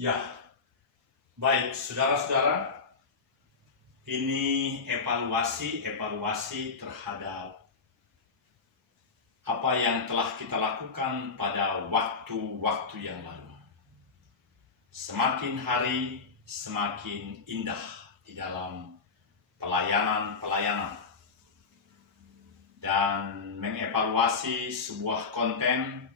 Ya, baik saudara-saudara, ini evaluasi terhadap apa yang telah kita lakukan pada waktu-waktu yang lalu. Semakin hari semakin indah di dalam pelayanan dan mengevaluasi sebuah konten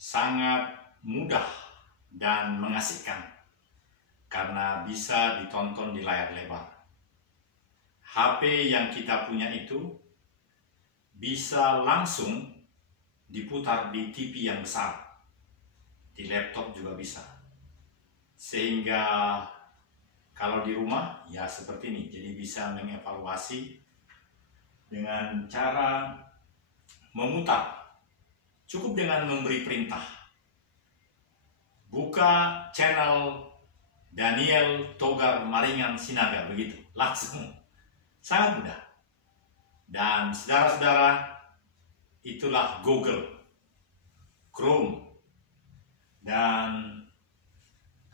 sangat mudah dan mengasihkan karena bisa ditonton di layar lebar. HP yang kita punya itu bisa langsung diputar di TV yang besar, di laptop juga bisa. Sehingga kalau di rumah ya seperti ini, jadi bisa mengevaluasi dengan cara memutar. Cukup dengan memberi perintah. Buka channel Daniel Togar Maringan Sinaga, begitu, langsung. Sangat mudah. Dan saudara-saudara, itulah Google, Chrome. Dan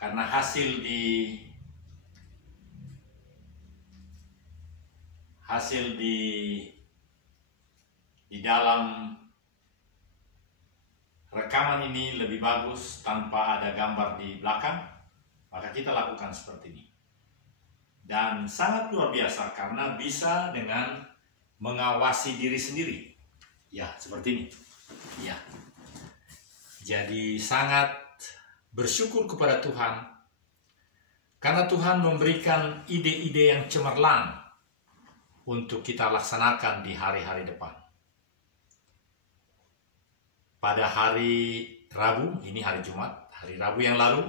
karena hasil di dalam rekaman ini lebih bagus tanpa ada gambar di belakang, maka kita lakukan seperti ini. Dan sangat luar biasa karena bisa dengan mengawasi diri sendiri. Ya, seperti ini. Ya. Jadi sangat bersyukur kepada Tuhan karena Tuhan memberikan ide-ide yang cemerlang untuk kita laksanakan di hari-hari depan. Pada hari Rabu, ini hari Jumat, hari Rabu yang lalu,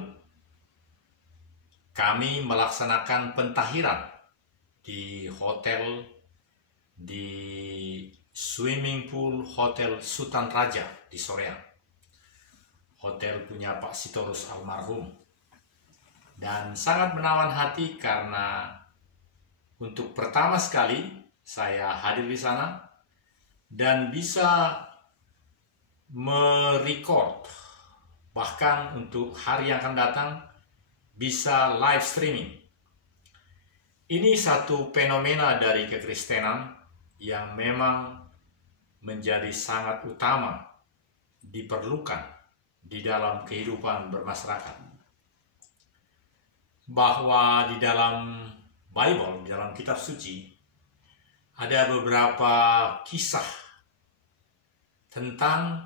kami melaksanakan pentahiran di hotel, di swimming pool Hotel Sultan Raja di Soreang. Hotel punya Pak Sitorus almarhum. Dan sangat menawan hati karena untuk pertama sekali saya hadir di sana dan bisa merecord, bahkan untuk hari yang akan datang bisa live streaming. Ini satu fenomena dari kekristenan yang memang menjadi sangat utama diperlukan di dalam kehidupan bermasyarakat. Bahwa di dalam Bible, di dalam kitab suci, ada beberapa kisah tentang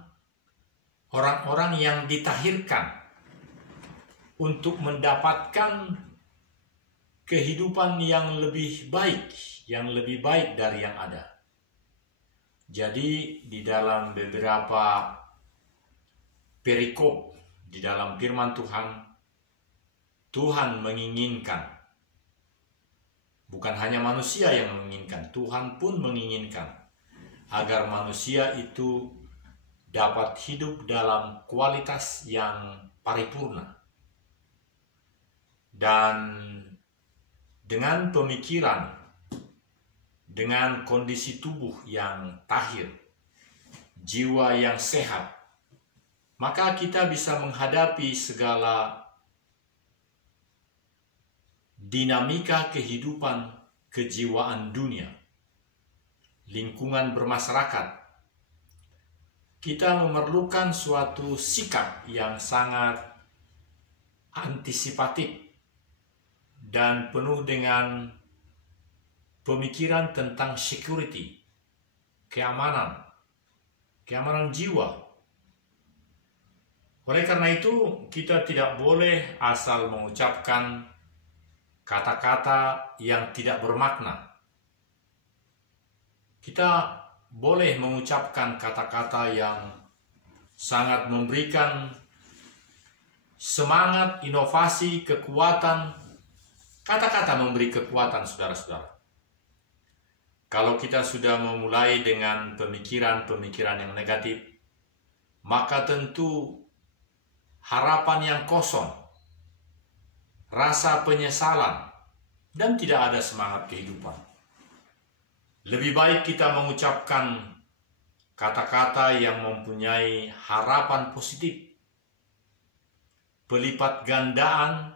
orang-orang yang ditahirkan untuk mendapatkan kehidupan yang lebih baik dari yang ada. Jadi di dalam beberapa perikop di dalam firman Tuhan, Tuhan menginginkan, bukan hanya manusia yang menginginkan, Tuhan pun menginginkan agar manusia itu dapat hidup dalam kualitas yang paripurna. Dan dengan pemikiran, dengan kondisi tubuh yang tahir, jiwa yang sehat, maka kita bisa menghadapi segala dinamika kehidupan kejiwaan dunia, lingkungan bermasyarakat. Kita memerlukan suatu sikap yang sangat antisipatif dan penuh dengan pemikiran tentang security, keamanan jiwa. Oleh karena itu, kita tidak boleh asal mengucapkan kata-kata yang tidak bermakna. Kita boleh mengucapkan kata-kata yang sangat memberikan semangat, inovasi, kekuatan. Kata-kata memberi kekuatan, saudara-saudara. Kalau kita sudah memulai dengan pemikiran-pemikiran yang negatif, maka tentu harapan yang kosong, rasa penyesalan, dan tidak ada semangat kehidupan. Lebih baik kita mengucapkan kata-kata yang mempunyai harapan positif, pelipat gandaan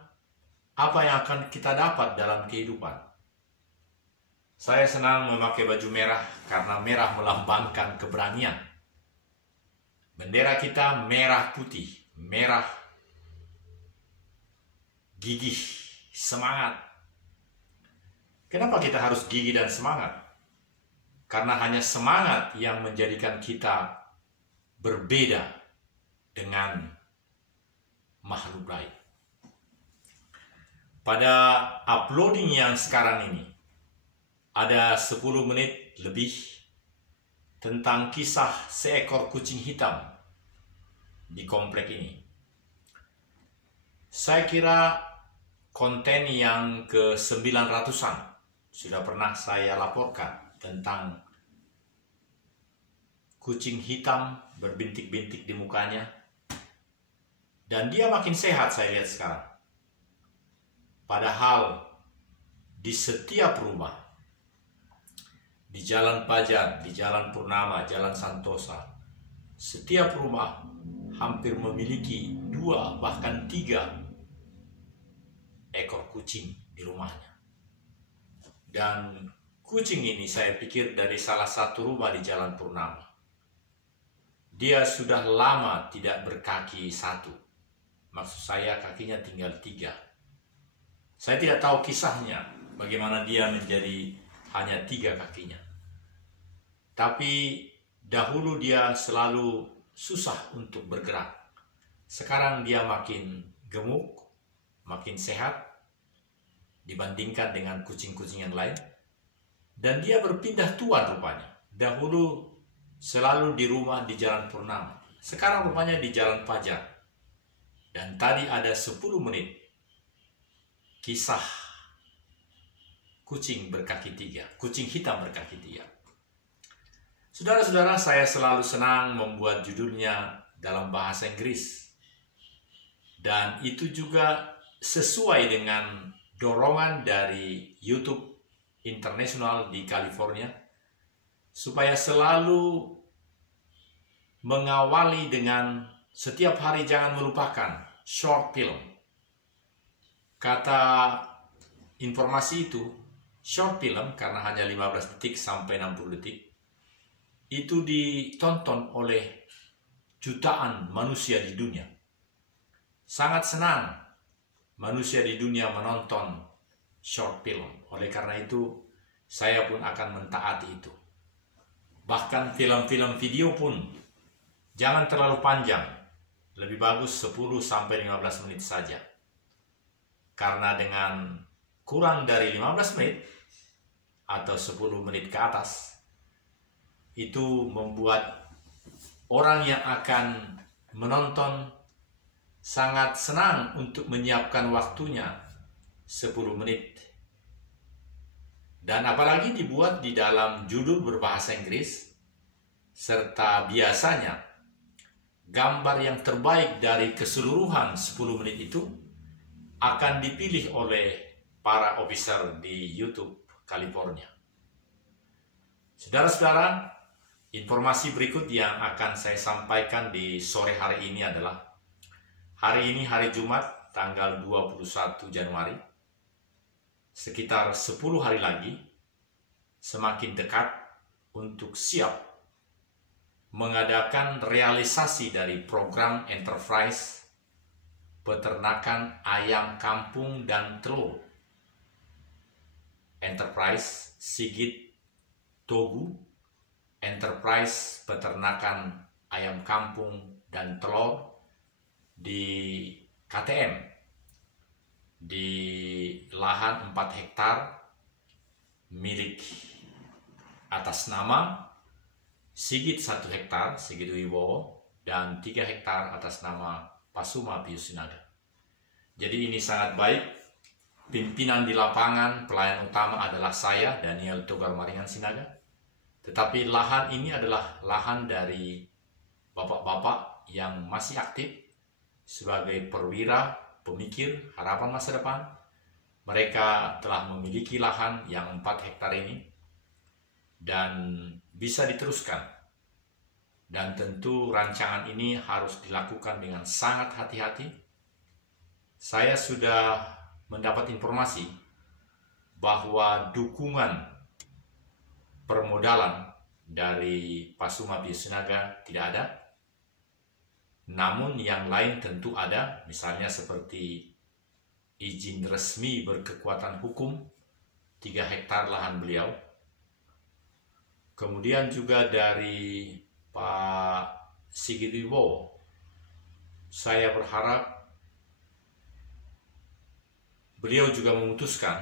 apa yang akan kita dapat dalam kehidupan. Saya senang memakai baju merah karena merah melambangkan keberanian. Bendera kita merah putih, merah gigih, semangat. Kenapa kita harus gigih dan semangat? Karena hanya semangat yang menjadikan kita berbeda dengan makhluk lain. Pada uploading yang sekarang ini, ada 10 menit lebih tentang kisah seekor kucing hitam di komplek ini. Saya kira konten yang ke-900-an sudah pernah saya laporkan tentang kucing hitam berbintik-bintik di mukanya. Dan dia makin sehat saya lihat sekarang. Padahal di setiap rumah, di Jalan Pajar, di Jalan Purnama, Jalan Santosa, setiap rumah hampir memiliki 2 bahkan 3 ekor kucing di rumahnya. Dan kucing ini saya pikir dari salah satu rumah di Jalan Purnama. Dia sudah lama tidak berkaki 1. Maksud saya kakinya tinggal 3. Saya tidak tahu kisahnya, bagaimana dia menjadi hanya 3 kakinya. Tapi dahulu dia selalu susah untuk bergerak. Sekarang dia makin gemuk, makin sehat dibandingkan dengan kucing-kucing yang lain. Dan dia berpindah tuan rupanya. Dahulu selalu di rumah di Jalan Purnama. Sekarang rupanya di Jalan Pajar. Dan tadi ada 10 menit kisah kucing berkaki 3, kucing hitam berkaki 3. Saudara-saudara, saya selalu senang membuat judulnya dalam bahasa Inggris. Dan itu juga sesuai dengan dorongan dari YouTube internasional di California, supaya selalu mengawali dengan setiap hari jangan melupakan short film. Kata informasi itu, short film karena hanya 15 detik sampai 60 detik, itu ditonton oleh jutaan manusia di dunia. Sangat senang manusia di dunia menonton short film. Oleh karena itu, saya pun akan mentaati itu. Bahkan film-film video pun jangan terlalu panjang. Lebih bagus 10-15 menit saja. Karena dengan kurang dari 15 menit atau 10 menit ke atas, itu membuat orang yang akan menonton sangat senang untuk menyiapkan waktunya 10 menit. Dan apalagi dibuat di dalam judul berbahasa Inggris, serta biasanya gambar yang terbaik dari keseluruhan 10 menit itu akan dipilih oleh para officer di YouTube California. Saudara-saudara, informasi berikut yang akan saya sampaikan di sore hari ini adalah hari ini hari Jumat tanggal 21 Januari. Sekitar 10 hari lagi semakin dekat untuk siap mengadakan realisasi dari program enterprise peternakan ayam kampung dan telur. Enterprise Sigit Togu, enterprise peternakan ayam kampung dan telur di KTM, di lahan 4 hektar milik atas nama Sigit 1 hektar, Sigit Wibowo, dan 3 hektar atas nama Pasuma Pius Sinaga. Jadi ini sangat baik. Pimpinan di lapangan, pelayan utama adalah saya, Daniel Togar Maringan Sinaga. Tetapi lahan ini adalah lahan dari bapak-bapak yang masih aktif sebagai perwira, pemikir harapan masa depan. Mereka telah memiliki lahan yang 4 hektar ini dan bisa diteruskan. Dan tentu rancangan ini harus dilakukan dengan sangat hati-hati saya sudah mendapat informasi bahwa dukungan permodalan dari Pasuma Biosinaga tidak ada. Namun yang lain tentu ada, misalnya seperti izin resmi berkekuatan hukum 3 hektar lahan beliau. Kemudian juga dari Pak Sigit Wibowo, saya berharap beliau juga memutuskan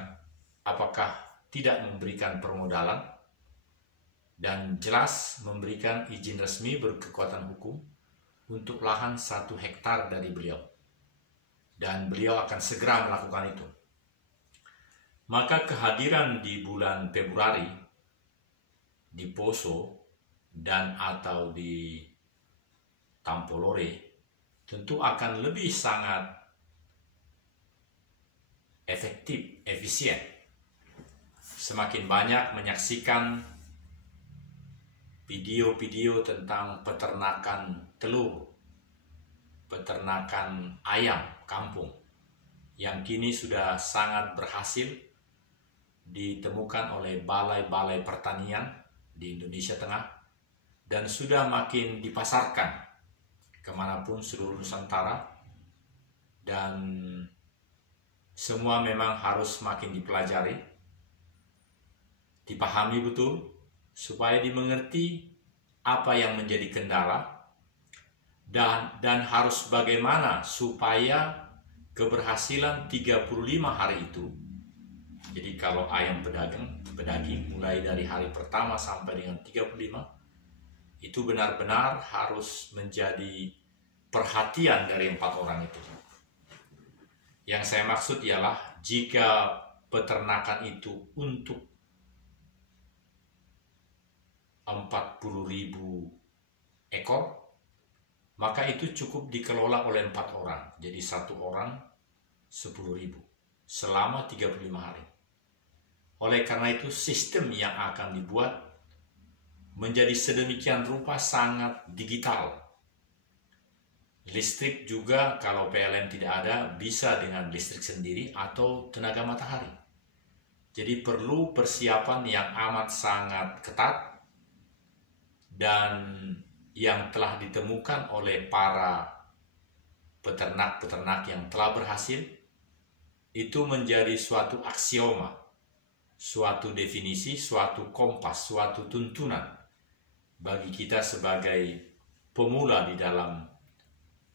apakah tidak memberikan permodalan dan jelas memberikan izin resmi berkekuatan hukum untuk lahan 1 hektar dari beliau. Dan beliau akan segera melakukan itu. Maka kehadiran di bulan Februari di Poso dan atau di Tampolore tentu akan lebih sangat efektif, efisien. Semakin banyak menyaksikan video-video tentang peternakan telur, peternakan ayam kampung yang kini sudah sangat berhasil ditemukan oleh balai-balai pertanian di Indonesia Tengah dan sudah makin dipasarkan kemanapun seluruh Nusantara, dan semua memang harus makin dipelajari, dipahami betul, supaya dimengerti apa yang menjadi kendala dan harus bagaimana supaya keberhasilan 35 hari itu. Jadi kalau ayam pedaging mulai dari hari pertama sampai dengan 35 itu benar-benar harus menjadi perhatian dari 4 orang itu. Yang saya maksud ialah jika peternakan itu untuk 40.000 ekor, maka itu cukup dikelola oleh 4 orang. Jadi 1 orang 10.000 selama 35 hari. Oleh karena itu sistem yang akan dibuat menjadi sedemikian rupa sangat digital. Listrik juga kalau PLN tidak ada bisa dengan listrik sendiri atau tenaga matahari. Jadi perlu persiapan yang amat sangat ketat dan yang telah ditemukan oleh para peternak-peternak yang telah berhasil itu menjadi suatu aksioma, suatu definisi, suatu kompas, suatu tuntunan bagi kita sebagai pemula di dalam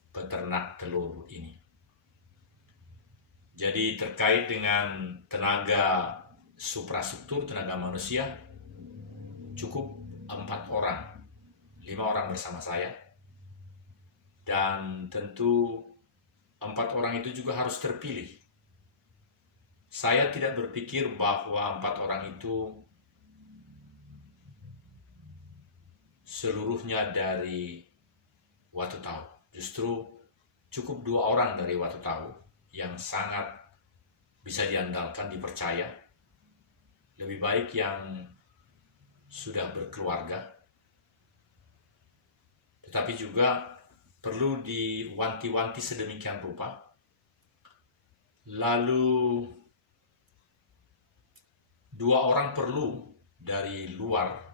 peternak telur ini. Jadi terkait dengan tenaga suprastruktur, tenaga manusia, cukup 4 orang, 5 orang bersama saya, dan tentu 4 orang itu juga harus terpilih. Saya tidak berpikir bahwa 4 orang itu seluruhnya dari Watu Tahu. Justru cukup 2 orang dari Watu Tahu yang sangat bisa diandalkan, dipercaya. Lebih baik yang sudah berkeluarga, tetapi juga perlu diwanti-wanti sedemikian rupa. Lalu 2 orang perlu dari luar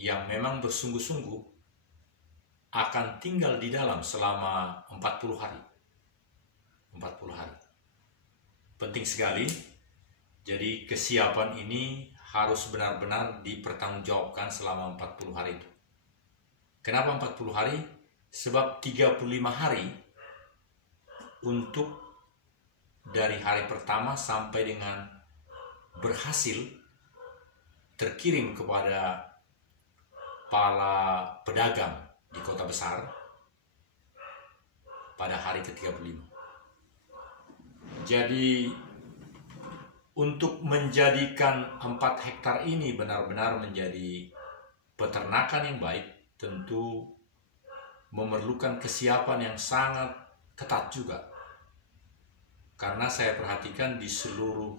yang memang bersungguh-sungguh akan tinggal di dalam selama 40 hari. 40 hari. Penting sekali. Jadi kesiapan ini harus benar-benar dipertanggungjawabkan selama 40 hari itu. Kenapa 40 hari? Sebab 35 hari untuk dari hari pertama sampai dengan berhasil terkirim kepada para pedagang di kota besar pada hari ke-35. Jadi untuk menjadikan 4 hektar ini benar-benar menjadi peternakan yang baik, tentu memerlukan kesiapan yang sangat ketat juga. Karena saya perhatikan di seluruh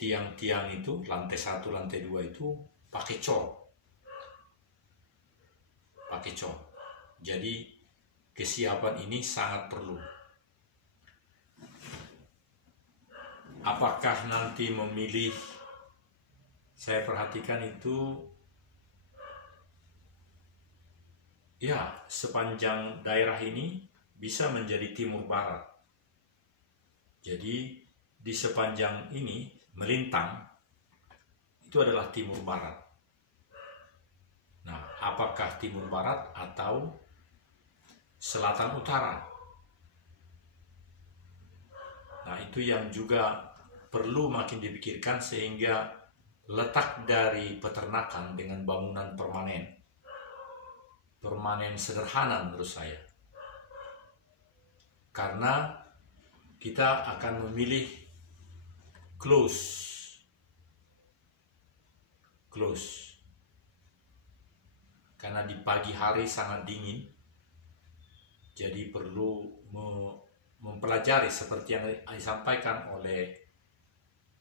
tiang-tiang itu, lantai 1, lantai 2 itu pakai cor. Pakai cor. Jadi kesiapan ini sangat perlu. apakah nanti memilih, saya perhatikan itu ya sepanjang daerah ini bisa menjadi timur barat. Jadi di sepanjang ini melintang itu adalah timur barat. Nah, apakah timur barat atau selatan utara? Nah, itu yang juga perlu makin dipikirkan, sehingga letak dari peternakan dengan bangunan permanen sederhana menurut saya. Karena kita akan memilih close. Karena di pagi hari sangat dingin, jadi perlu mempelajari seperti yang disampaikan oleh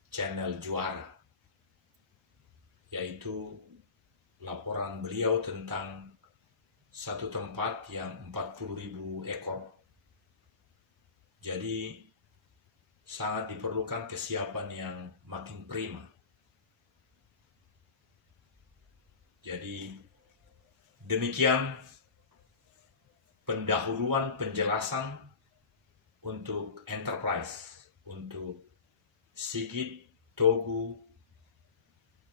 channel Juara, yaitu laporan beliau tentang satu tempat yang 40.000 ekor. Jadi sangat diperlukan kesiapan yang makin prima. Jadi demikian pendahuluan penjelasan untuk enterprise, untuk Sigit Togu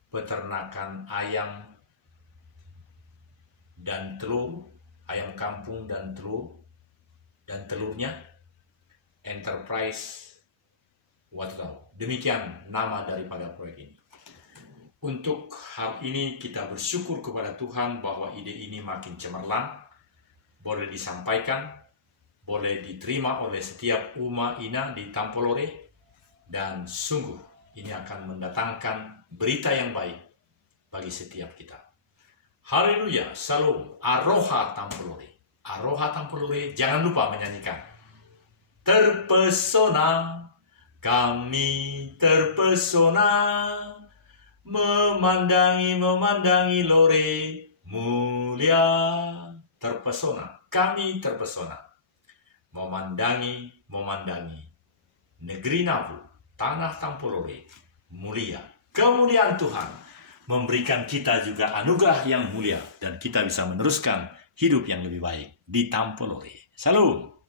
peternakan ayam dan telur, ayam kampung dan telurnya, Enterprise Waterdau. Demikian nama daripada proyek ini. Untuk hal ini kita bersyukur kepada Tuhan bahwa ide ini makin cemerlang, boleh disampaikan, boleh diterima oleh setiap umat ina di Tampolore, dan sungguh ini akan mendatangkan berita yang baik bagi setiap kita. Haleluya, salam, Aroha Tampolore. Aroha Tampolore, jangan lupa menyanyikan. Terpesona, kami terpesona, memandangi lore mulia. Terpesona, kami terpesona, memandangi negeri Nabu, tanah Tampolore mulia. Kemuliaan Tuhan memberikan kita juga anugerah yang mulia, dan kita bisa meneruskan hidup yang lebih baik di Tampolore. Salam.